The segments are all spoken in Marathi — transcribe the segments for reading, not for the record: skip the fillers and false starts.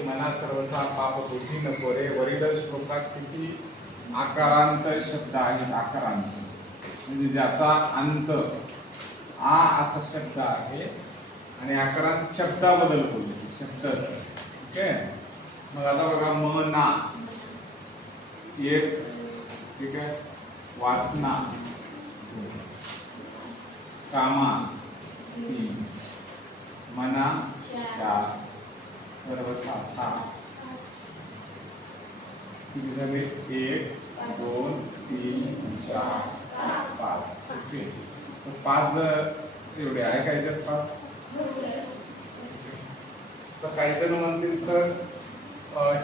मना सर्वथा पाप बुद्धी नको रे. वरील श्लोकात किती आकारांत शब्द आहेत. आकारांत म्हणजे ज्याचा अंत आ असा शब्द आहे आणि आकारांत शब्दाबद्दल बोलतो शब्द असं. ठीक आहे. मग आता बघा मना एक, ठीक आहे, वासना कामा तीन, मना चार, सर्वथा किती झाले? 1 2 3 4 5. ओके. तर 5 एवढे आहे का याच्यात? 5. तर काही जण म्हणतील सर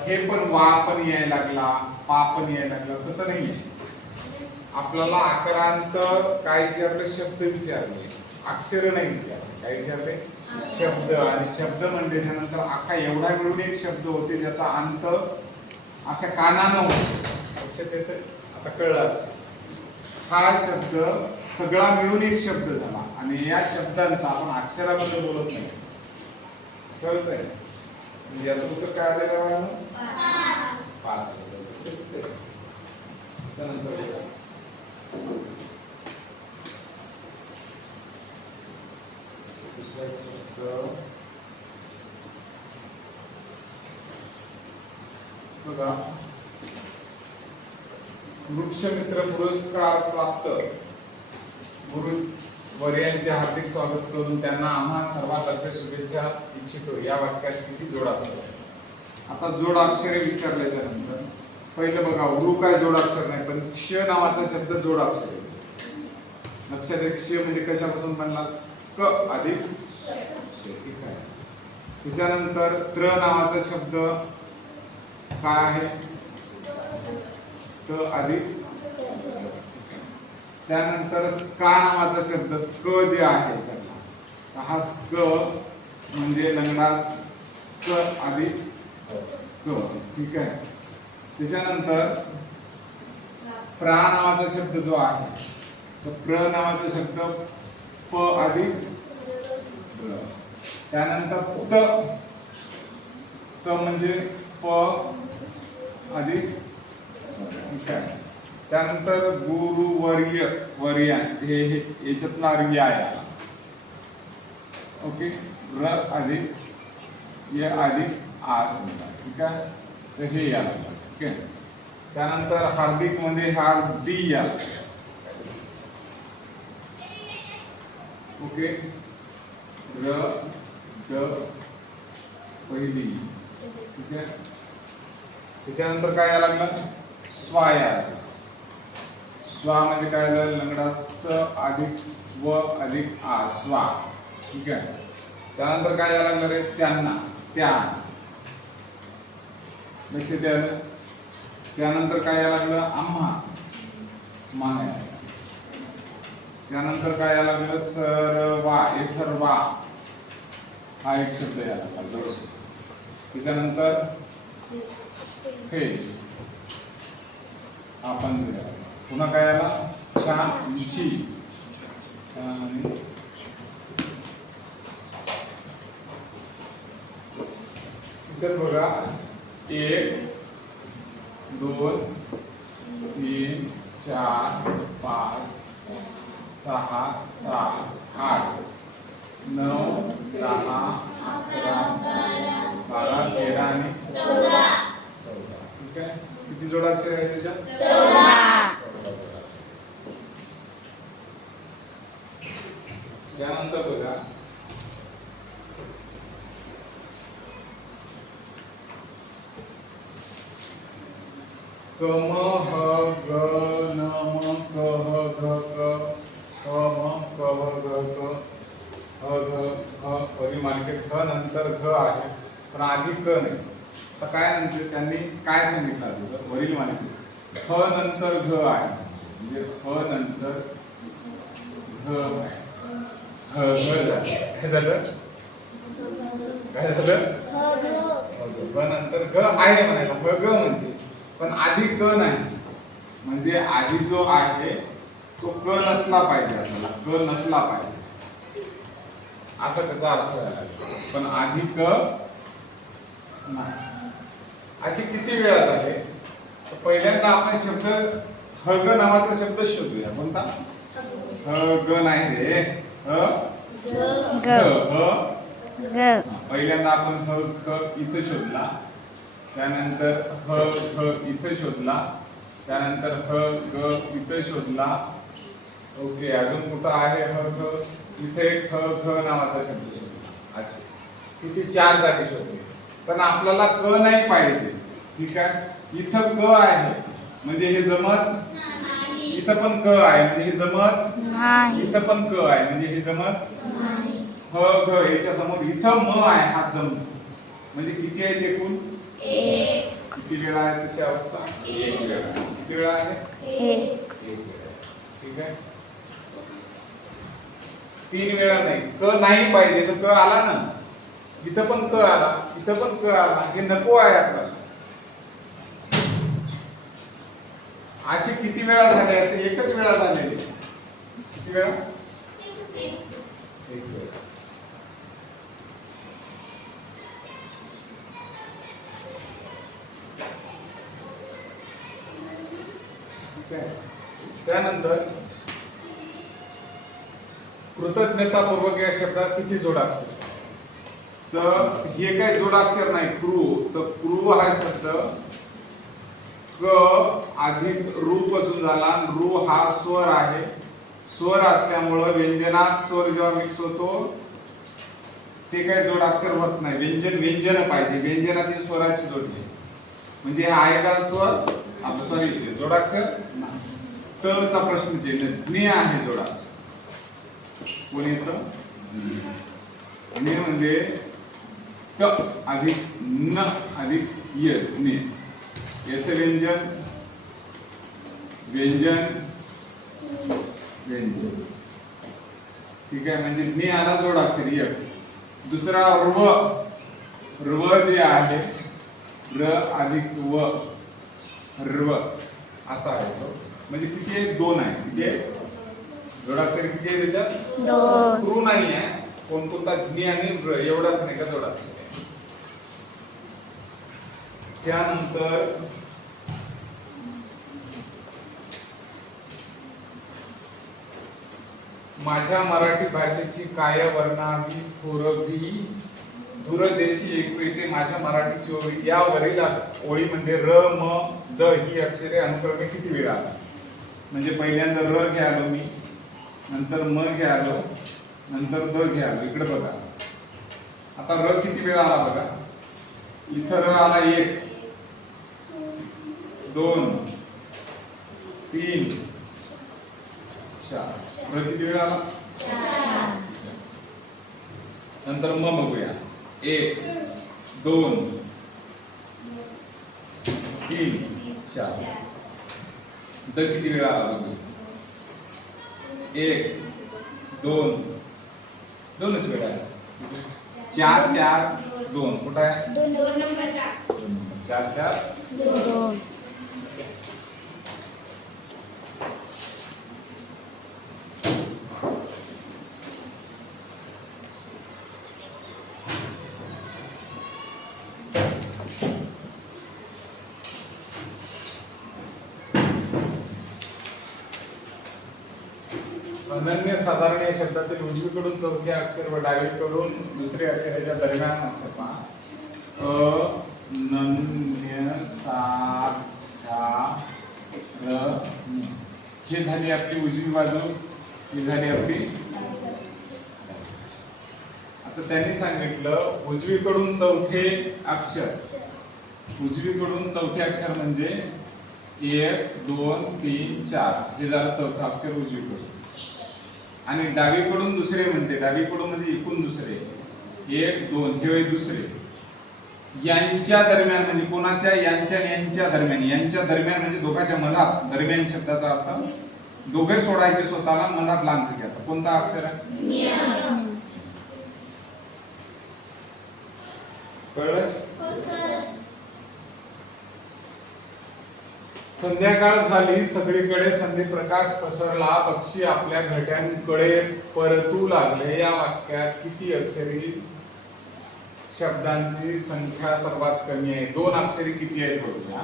हे पण वा पण यायला लागला, पा पण यायला लागला. तसं नाहीये. आपल्याला आकारांत काय विचारले? शब्द विचारले, अक्षर नाही विचारले. काय विचारले? शब्द. आणि शब्द म्हणजे त्यानंतर अख्खा एवढा मिळून एक शब्द होते ज्याचा अंत अशा कानानं होतो. लक्षात येतं? आता कळलं असं. हा शब्द सगळा मिळून एक शब्द झाला आणि या शब्दांचा आपण अक्षराबद्दल बोलत नाही. कळतंय? म्हणजे याचं उत्तर काय आलेलं? 5. त्यानंतर दुसरा शब्द बघा. वृक्षमित्र पुरस्कार प्राप्त गुरुवर्यांचे हार्दिक स्वागत करून त्यांना आम्हा सर्वांतर्फे शुभेच्छा इच्छितो. या वाक्यात किती जोडाक्षर? आता जोडाक्षरे विचारल्याच्या नंतर पहिलं बघा, वृ काय जोडाक्षर नाही, पण क्ष नावाचा शब्द जोडाक्षर आहे. लक्षात एक क्ष म्हणजे कशापासून बनला? क अधिक ठीक आहे. त्याच्यानंतर त्र नावाचा शब्द काय आहे? त अधिक. त्यानंतर स्का नावाचा शब्द स्क जे आहे त्याला, हा स्क म्हणजे लंगडा स अधिक क. ठीक आहे. त्याच्यानंतर प्रा नावाचा शब्द जो आहे, तर प्र नावाचा शब्द प अधिक प्र. त्यानंतर त, त म्हणजे प अधिक. ठीक आहे. त्यानंतर गुरुवर्य, वर्या हे याच्यातला अर्य आहे. ओके. र अधिक य अधिक आ समजा. ठीक आहे. तर हे याला. ठीक आहे. त्यानंतर हार्दिक मध्ये हार्दी याला. ओके. र द पहिली. ठीक आहे. त्याच्यानंतर काय यायला लागलं? स्वा यायला. स्वा म्हणजे काय झालं? लंगडा स अधिक व अधिक आ स्वा. ठीक आहे. त्यानंतर काय यायला लागलं रे? त्यांना, त्या. लक्ष द्या. त्यानंतर काय यायला लागलं? आम्हा, मा. त्यानंतर काय यायला लागलं? सर्वा, एथर्वा हा एक शब्द यायला लागला. त्याच्यानंतर हे आपण पुन्हा काय आला? छान, ची. बघा 1 2 3 4 5 6 7 8 9 10 11 12 13 आणि 14. ठीक आहे. किती जोडाक्षर आहे त्याच्यात? 14. त्यानंतर बघा कम ह ग न म क ह ग क क म क ह ग क ह ग ह. परिमालिकेत ख नंतर घ आहे, पण आधी क नाही. तर काय नंतर त्यांनी काय सांगितलं? वरील मालिकेत ख नंतर घ आहे, म्हणजे ख नंतर घ आहे. ह घ झालं. काय झालं? काय झालं? ग नंतर घ आहे म्हणायला. ग म्हणजे पण आधी क नाही, म्हणजे आधी जो आहे तो क नसला पाहिजे. आपल्याला क नसला पाहिजे असा त्याचा अर्थ आहे. पण आधी क नाही. असे किती वेळा झाले? तर पहिल्यांदा आपण शब्द हग नावाचा शब्द शोधूया. कोणता? हग नाही रे, ह ग ह. पहिल्यांदा आपण ह ख इथं शोधला, त्यानंतर ह ख इथं शोधला, त्यानंतर ह ग इथं शोधला. ओके, अजून कुठं आहे ह ख? इथे ख ख नावाचा शब्द शोधला. असे किती 4 जागी शोधले. पण आपल्याला क नाही पाहिजे. ठीक आहे, इथं क आहे म्हणजे हे जमत नाही, इथं पण क आहे म्हणजे हे जमत नाही, इथं पण क आहे म्हणजे हे जमत नाही. ह ग याच्या समोर इथं म आहे, हा जमतो. म्हणजे किती आहे एकूण? 1. किती वेळा आहे तशी अवस्था? 1 वेळा. किती वेळा आहे? 1 वेळा. ठीक आहे, 3 वेळा नाही. क नाही पाहिजे तर क आला ना, इथं पण क आला, इथं पण क आला, हे नको आहे आपल्याला. असे किती वेळा झाले? एकच वेळा झालेले. किती वेळा? एक वेळा. त्यानंतर कृतज्ञतापूर्वक या शब्दात किती जोडाक्षर? तर हे काय जोडाक्षर नाही, क्रू. तर क्रू हा शब्द क अधिक रू पासून झाला. रू हा स्वर आहे. स्वर असल्यामुळं व्यंजनात स्वर जेव्हा मिक्स होतो ते काय जोडाक्षर होत नाही. व्यंजन पाहिजे. व्यंजनातील स्वराची जोडली म्हणजे हा आहे का स्वर? आपलं सॉरी जोडाक्षर नाही. तचा प्रश्न चिन्ह आहे जोडाक्षर. कोण येतं? ने म्हणजे त अधिक न अधिक य, ने. येत व्यंजन व्यंजन व्यंजन. ठीक आहे, म्हणजे ने आला जोडाक्षर य. दुसरा र्व. र्व जे आहे र अधिक व, र्व असा आहे तो. म्हणजे किती आहे? 2 आहे. किती आहे? जोडाक्षर किती आहे त्याच्यात? 2. क्रू नाही आहे. कोणता? ज्ञ आणि र एवढाच नाही का जोडाक्षर. त्यानंतर माझ्या मराठी भाषेची काय वर्णावी थोरवी दूरदेशी ऐकू येते माझ्या मराठीची ओळी. या वरील ओळीमध्ये र म द ही अक्षरे अनुक्रमे किती वेळा आला? म्हणजे पहिल्यांदा र घ्यालो मी, नंतर म घ्यालो, नंतर द घ्यालो. इकडे बघा, आता र किती वेळा आला बघा. इथं र आला 1 2 3 4. र किती वेळा आला? 4. नंतर म बघूया, 1 2 3 4. द किती वेळा आला बघू. 1 2 2च वेळा आहे. 4 4 2 कुठं आहे? 2 नंबरला. 4 4 2. अनन्य साधारण या शब्दातील उजवीकडून चौथे अक्षर व डावीकडून दुसरे अक्षराच्या दरम्यान अक्षर पहा. अनन्य साधारण जे झाली आपली उजवी बाजू, ही झाली आपली. आता त्यांनी सांगितलं उजवीकडून चौथे अक्षर. उजवीकडून चौथे अक्षर म्हणजे 1 2 3 4 हे झालं चौथं अक्षर उजवीकडून. आणि डावीकडून दुसरे म्हणते. डावीकडून म्हणजे एकूण दुसरे 1 2 हे दुसरे. यांच्या दरम्यान म्हणजे कोणाच्या? यांच्या यांच्या दरम्यान. यांच्या दरम्यान म्हणजे दोघांच्या मधात. दरम्यान शब्दाचा अर्थ दोघे सोडायचे स्वतःला, मधात लांब घ्यायचा. कोणता अक्षर आहे? कळलं? संध्याकाळ झाली, सगळीकडे संधी प्रकाश पसरला, पक्षी आपल्या घरट्यांकडे परतू लागले. या वाक्यात किती अक्षरे शब्दांची संख्या सर्वात कमी आहे. 2 अक्षरी किती आहेत बघूया.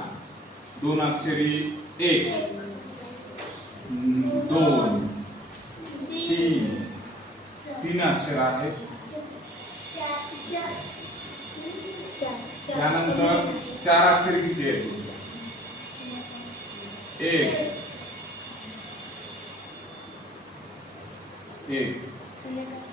2 अक्षरी 1 2 3 3 अक्षर आहेत. त्यानंतर 4 अक्षरी किती आहेत? 1 1